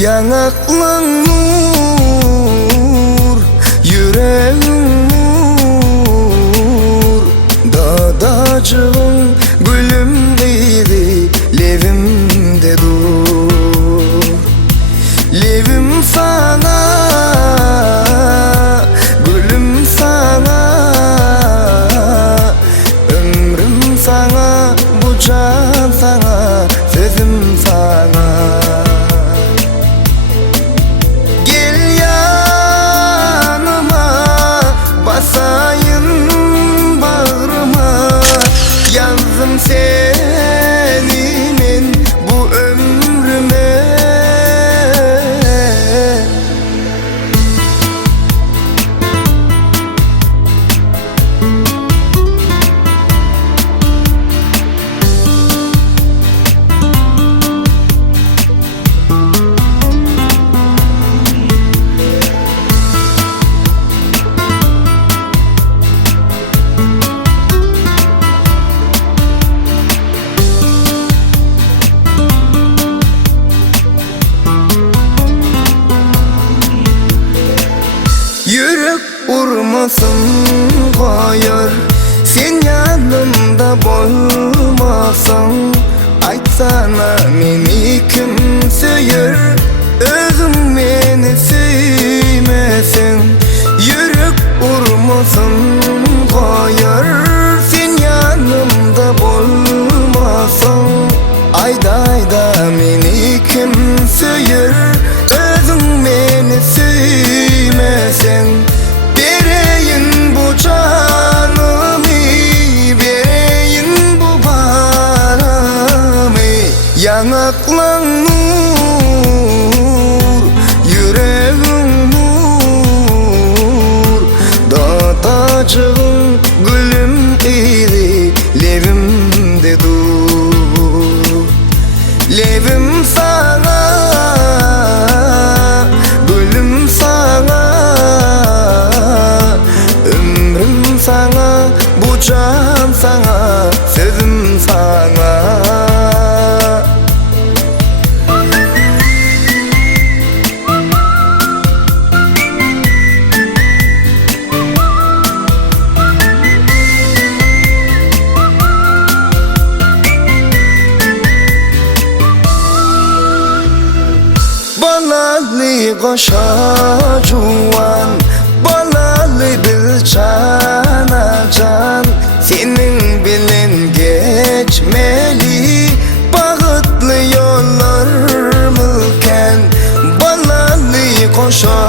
Yanaklan nur Yüreğin nur. Dadacığım gülüm idi Levimde dur. Levim sana lazım seni Yürek vurmasın koyar Sen yanımda bolmasan Aytsana meni kim söyür Yanaklan nur. Yüreğin nur Dadacığım gülüm idi Levimde dur. Levim sana Gülüm sana. Ömrüm sana Bu can sana. Sözüm koşa cuvan Balalı bil cana can Senin bilin geçmeli Bağıtlı yollar mülken Balalı koşa